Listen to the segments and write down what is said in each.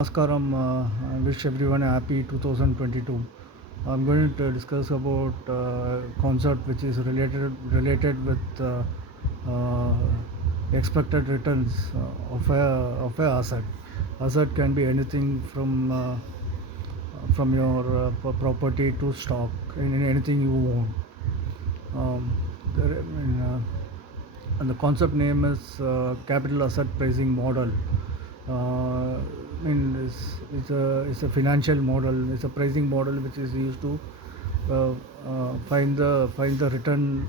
Namaskaram. I wish everyone a happy 2022. I'm going to discuss about concept which is related with uh, expected returns of a asset. Asset can be anything from your property to stock, in anything you own. Um, there, and the concept name is capital asset pricing model. It's a financial model. It's a pricing model which is used to find the return.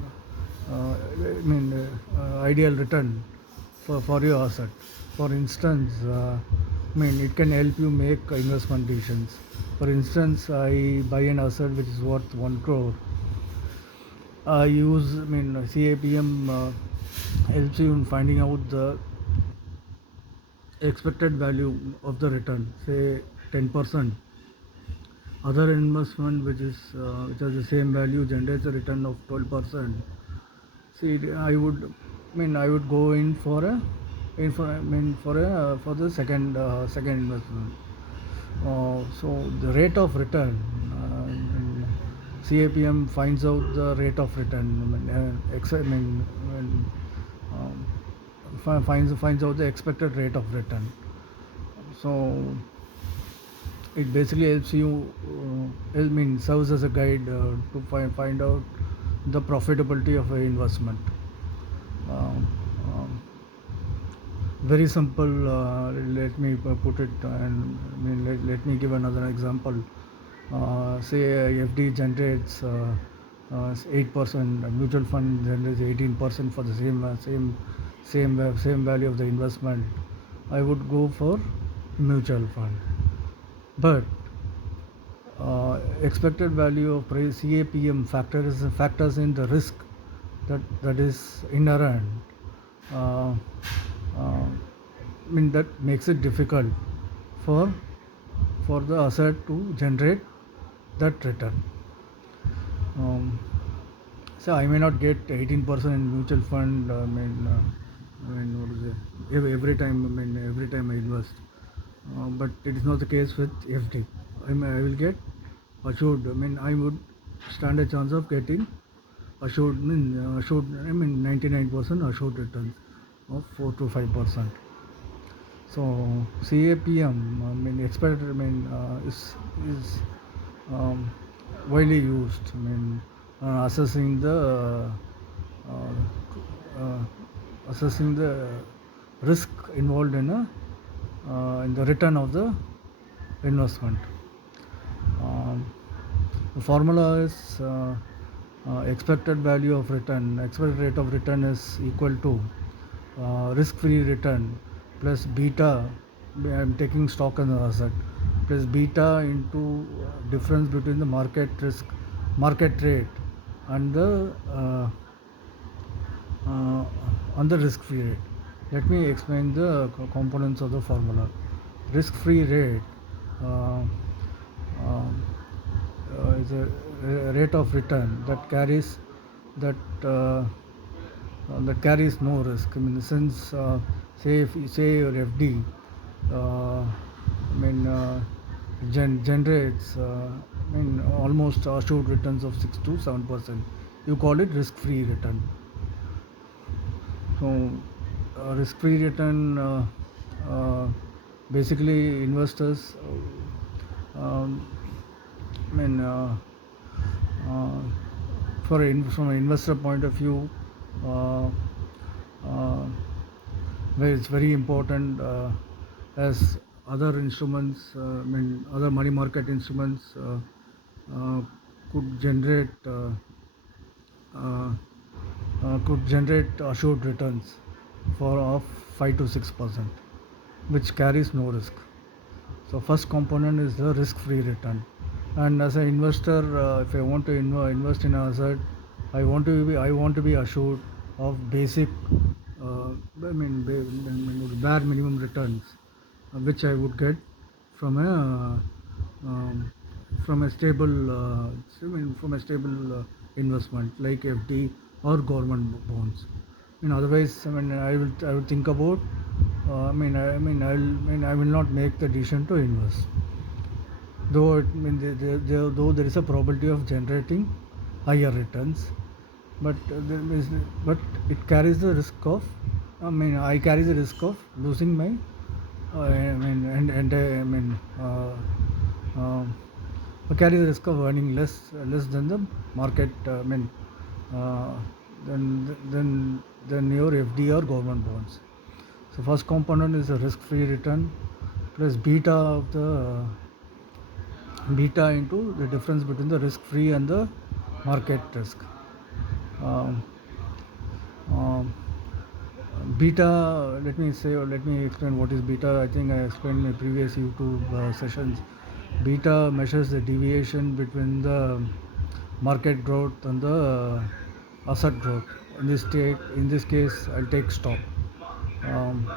Ideal return for your asset. For instance, it can help you make investment decisions. For instance, I buy an asset which is worth 1 crore. CAPM helps you in finding out the expected value of the return, say 10%. Other investment which has the same value generates a return of 12%. See, I would go in for a in for I mean for the second investment. So the rate of return, CAPM finds out the rate of return. Finds out the expected rate of return. So it basically helps you, serves as a guide to find out the profitability of an investment. Um, um, Very simple. Let me put it, and let me give another example. Say FD generates 8%, a mutual fund generates 18% for the same value of the investment. I would go for mutual fund, but expected value of price CAPM factors in the risk that is inherent. Uh, uh, that makes it difficult for the asset to generate that return. Um, so I may not get 18% in mutual fund. What is it? Every time I invest, but it is not the case with FD. I will get assured. I would stand a chance of getting assured. 99% assured returns of 4 to 5%. So CAPM, expected, is um, widely used. Assessing uh, the risk involved in the return of the investment. Um, the formula is expected value of return. Expected rate of return is equal to risk-free return plus beta. I'm taking stock in the asset plus beta into difference between the market rate, and uh, the risk-free rate. Let me explain the components of the formula. Risk-free rate uh, um, is a rate of return that uh, carries no risk. In the sense, say your FD, uh, generates almost assured returns of 6 to 7%. You call it risk-free return. So, risk-free return, uh, basically investors, um, I mean, uh, from an investor point of view, uh, uh, where it's very important, as other instruments, other money market instruments uh, could generate uh, assured returns for of 5 to 6%, which carries no risk. So first component is the risk-free return, and as an investor, if I want to invest in an asset, I want to be assured of basic, bare minimum returns, which I would get from um, a stable investment like FD or government bonds. Otherwise, I would think about I will not make the decision to invest. Though though there is a probability of generating higher returns, but but it carries the risk of. I carry the risk of losing my. I carry the risk of earning less than the market. Uh, than your FD or government bonds. So first component is the risk-free return plus beta into the difference between the risk-free and the market risk. Um, um, Beta, let me explain what is beta. I think I explained in my previous YouTube sessions. Beta measures the deviation between the market growth and the asset growth. In this case, I'll take stock. Um,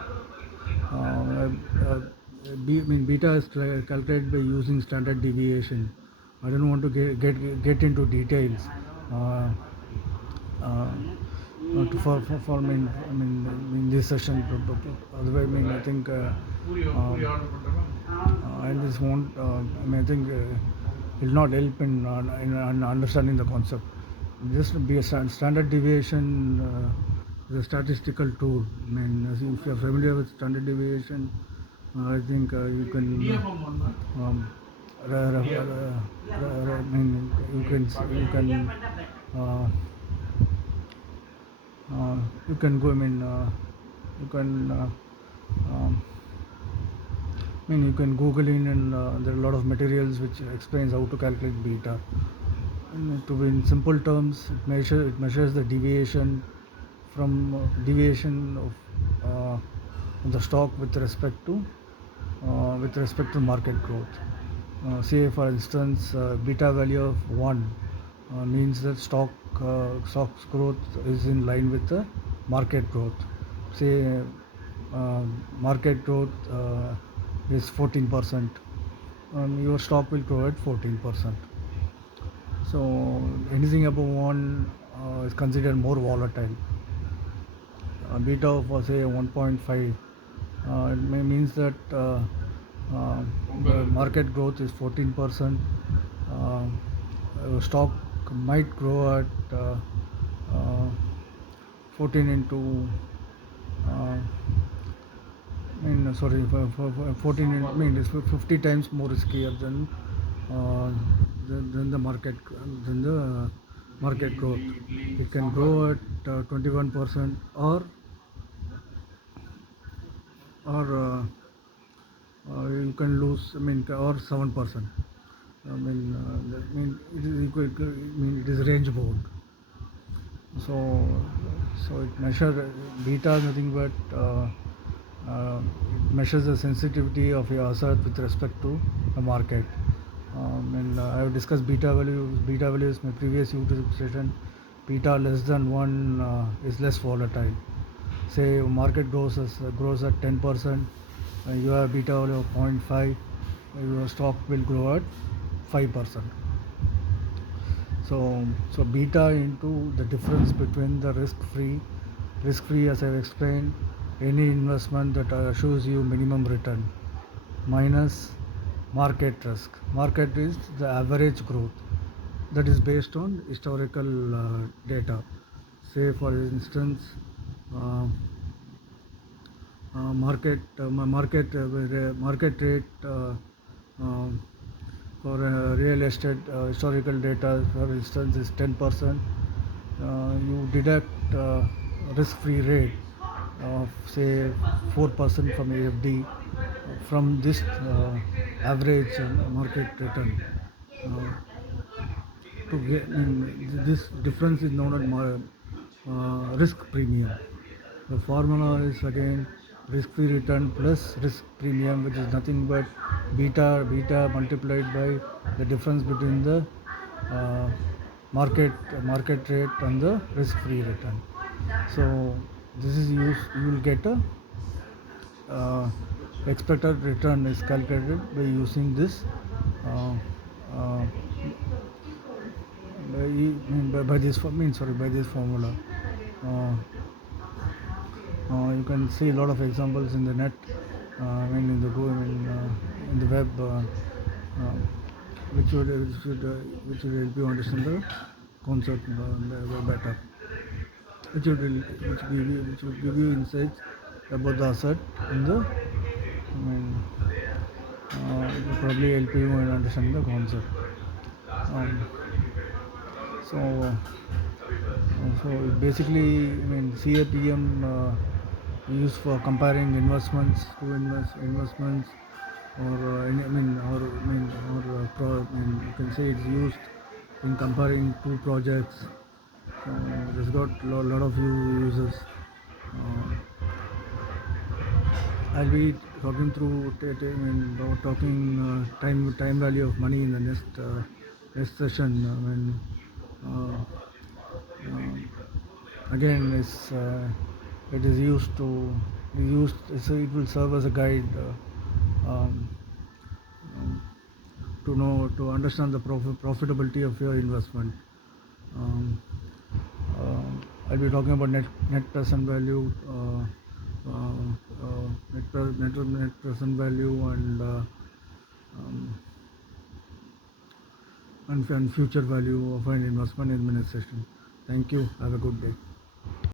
Beta is calculated by using standard deviation. I don't want to get into details. Uh, uh, in this session. Otherwise, I think I just won't. I think it will not help in understanding the concept. Just be a standard deviation is a statistical tool. If you are familiar with standard deviation, I think you can. You can. You can go. You can. Um, you can Google in, and there are a lot of materials which explains how to calculate beta. To be in simple terms, it measures the deviation of the stock with respect to market growth. Say for instance, beta value of 1 means that stock's growth is in line with the market growth. Say market growth is 14%, your stock will grow at 14%. So anything above 1 is considered more volatile. Beta of say 1.5 it means that the market growth is 14%. Stock might grow at 14 into 14 is 50 times more riskier than the market growth. It can grow at 21% or you can lose. Or 7%. It is equal. It is range bound. So it measures beta is nothing but it measures the sensitivity of your asset with respect to the market. I have discussed beta values. Beta values in my previous YouTube session. Beta less than 1 is less volatile. Say market grows at 10%, you have beta value of 0.5, your stock will grow at 5%. So beta into the difference between the risk-free as I have explained, any investment that assures you minimum return, minus market risk. Market is the average growth that is based on historical data. Say for instance, market rate for real estate historical data, for instance, is 10%. You deduct risk-free rate of say 4% from AFD from this average market return. To get this difference is known as risk premium. The formula is again risk-free return plus risk premium, which is nothing but beta multiplied by the difference between the market rate and the risk-free return. So this is used. You will get a expected return is calculated by using this uh, by this formula. You can see a lot of examples in the net, in the go, in the web, which would help you understand the concept better, which will give you insights about the asset in the, it will probably help you in understanding the concept. Um, so so basically, CAPM used for comparing investments to investments, or you can say it's used in comparing two projects. So it's got a lot of uses. Uh, I'll be talking through talking time value of money in the next session. Again, it is used to used so it will serve as a guide, um, um, to understand the profitability of your investment. Um, I'll be talking about net present value, net present value, um, and future value of an investment in the next session. Thank you. Have a good day.